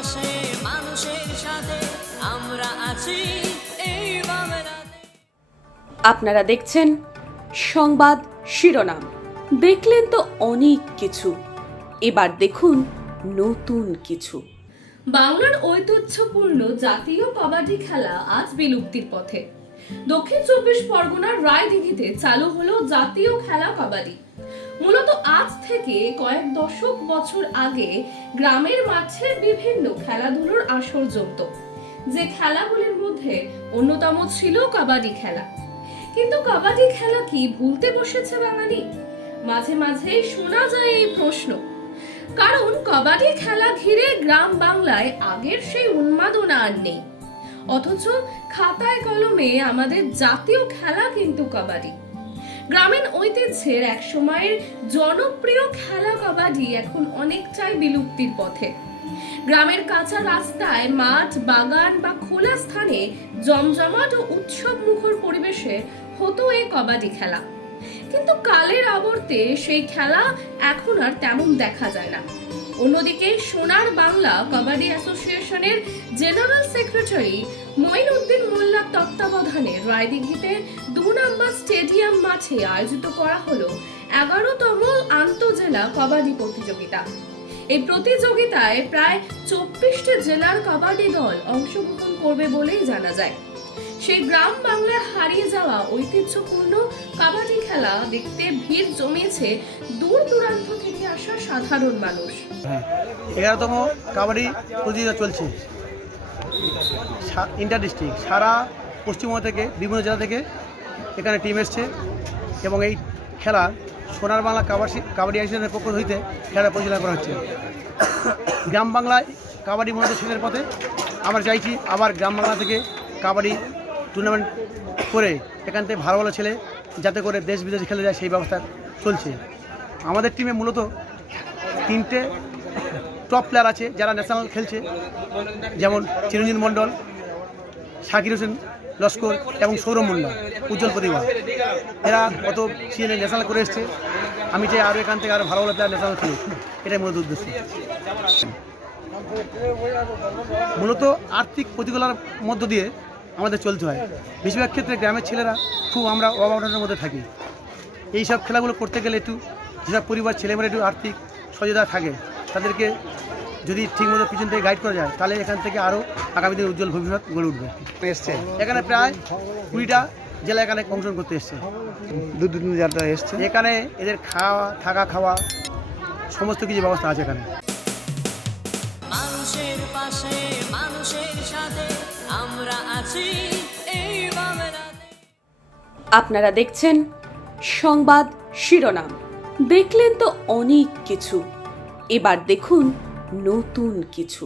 পাশে মানুষের সাথে আমরা আছি এই বাংলাতে। আপনারা দেখছেন সংবাদ শিরোনাম। দেখলেন তো অনেক কিছু, এবার দেখুন নতুন কিছু। বাংলার ঐতিহ্যপূর্ণ জাতীয় কবাডি খেলা আজ বিলুপ্তির পথে। দক্ষিণ 24 পরগনার রায়দিঘিতে চালু হলো জাতীয় খেলা কবাডি। মূলত আজ থেকে কয়েক দশক বছর আগে গ্রামের মাঠে বিভিন্ন খেলাধুলোর আসর জমত, যে খেলাগুলির মধ্যে অন্যতম ছিল কবাডি খেলা। কিন্তু কবাডি খেলা কি ভুলতে বসেছে বাঙালি? মাঝে মাঝে শোনা যায় এই প্রশ্ন, কারণ কবাডি খেলা ঘিরে গ্রাম বাংলায় আগের সেই উন্মাদনা আর নেই। অথচ খাতায় কলমে আমাদের জাতীয় খেলা কিন্তু কবাডি। গ্রামীণ ঐতিহ্যের এক সময়ের জনপ্রিয় খেলা কবাডি এখন অনেকটাই বিলুপ্তির পথে। গ্রামের কাঁচা রাস্তায়, মাঠ, বাগান বা খোলা স্থানে জমজমাট ও উৎসব মুখর পরিবেশে হতো এই কবাডি খেলা। কিন্তু কালের আবর্তে সেই খেলা এখন আর তেমন দেখা যায় না। অন্যদিকে সোনার বাংলা কবাডি অ্যাসোসিয়েশনের জেনারেল সেক্রেটারি মঈনউদ্দিন মোল্লার তত্ত্বাবধানে রায়দিঘিতে 2 নম্বর স্টেডিয়াম মাঠে আয়োজিত করা হলো 11তম আন্তঃজেলা কবাডি প্রতিযোগিতা। এই প্রতিযোগিতায় প্রায় 24টি জেলার কবাডি দল অংশগ্রহণ করবে বলেই জানা যায়। সেই গ্রাম বাংলার হারিয়ে যাওয়া ঐতিহ্যপূর্ণ কাবাডি খেলা দেখতে ভিড় জমিয়েছে দূর দূরান্ত থেকে আসা সাধারণ মানুষ। 11তম কাবাডি প্রতিযোগিতা চলছে ইন্টার ডিস্ট্রিক্ট, সারা পশ্চিমবঙ্গ থেকে বিভিন্ন জেলা থেকে এখানে টিম এসছে এবং এই খেলা সোনার বাংলা কাবাডি অ্যাসোসিয়েশনের পক্ষ হইতে খেলা পরিচালনা করা হচ্ছে। গ্রাম বাংলায় কাবাডি মূলত শেষের পথে। আমরা চাইছি আবার গ্রাম বাংলা থেকে কাবাডি টুর্নামেন্ট করে এখান থেকে ভালো ভালো ছেলে যাতে করে দেশ বিদেশে খেলে যায় সেই ব্যবস্থা চলছে। আমাদের টিমে মূলত 3টে টপ প্লেয়ার আছে যারা ন্যাশনাল খেলছে, যেমন চিরঞ্জিত মণ্ডল, শাকির হোসেন লস্কর এবং সৌরভ মুন্ডা, উজ্জ্বল প্রতিভা। এরা কত সিজনে ন্যাশনাল করে এসছে। আমি চাই আরও এখান থেকে আরও ভালো ভালো প্লেয়ার ন্যাশনাল খেলে, এটাই মূলত উদ্দেশ্য। মূলত আর্থিক প্রতিকূলতার মধ্য দিয়ে আমাদের চলতে হয়। বেশিরভাগ ক্ষেত্রে গ্রামের ছেলেরা খুব আমরা অভাবনার মধ্যে থাকি। এই সব খেলাগুলো করতে গেলে একটু যেসব পরিবার ছেলেমেয়েরা একটু আর্থিক সহযোগিতা থাকে, তাদেরকে যদি ঠিকমতো পিছন থেকে গাইড করা যায় তাহলে এখান থেকে আরও আগামী দিনে উজ্জ্বল ভবিষ্যৎ গড়ে উঠবে। এসছে এখানে প্রায় 20টা জেলা এখানে অংশগ্রহণ করতে এসছে। দু-তিন জেলা এসছে। এখানে এদের থাকা খাওয়া সমস্ত কিছু ব্যবস্থা আছে এখানে। মানুষের পাশে মানুষের সাথে আমরা আছি এই বাংলাতে। আপনারা দেখছেন সংবাদ শিরোনাম। দেখলেন তো অনেক কিছু, এবার দেখুন নতুন কিছু।